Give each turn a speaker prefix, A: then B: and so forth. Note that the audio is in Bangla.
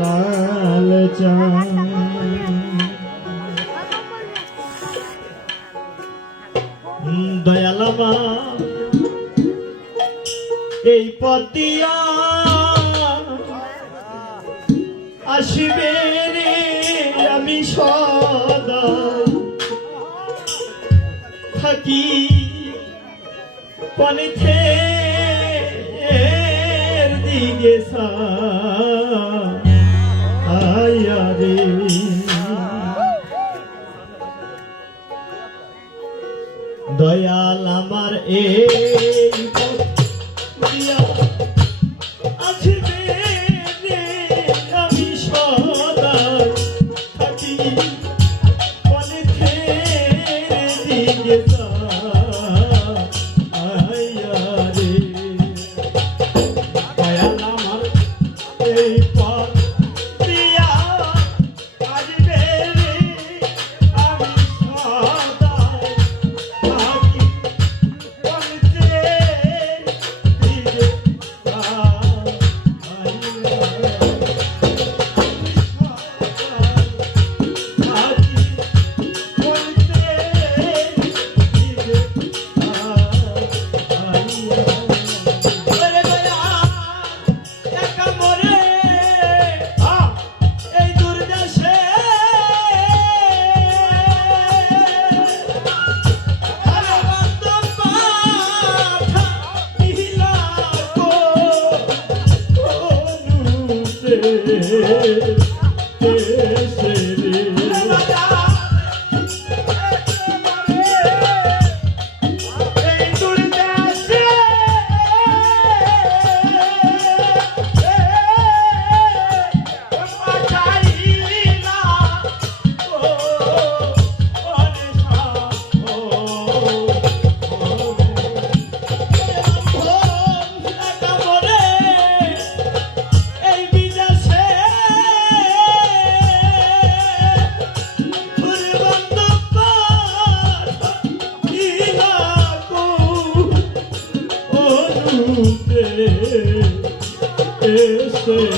A: লাল চাঁদ। দয়াল মা এই পতিয়া আসবে রে আমি সদা। থাকি পনিথে দিকে সা ee রে você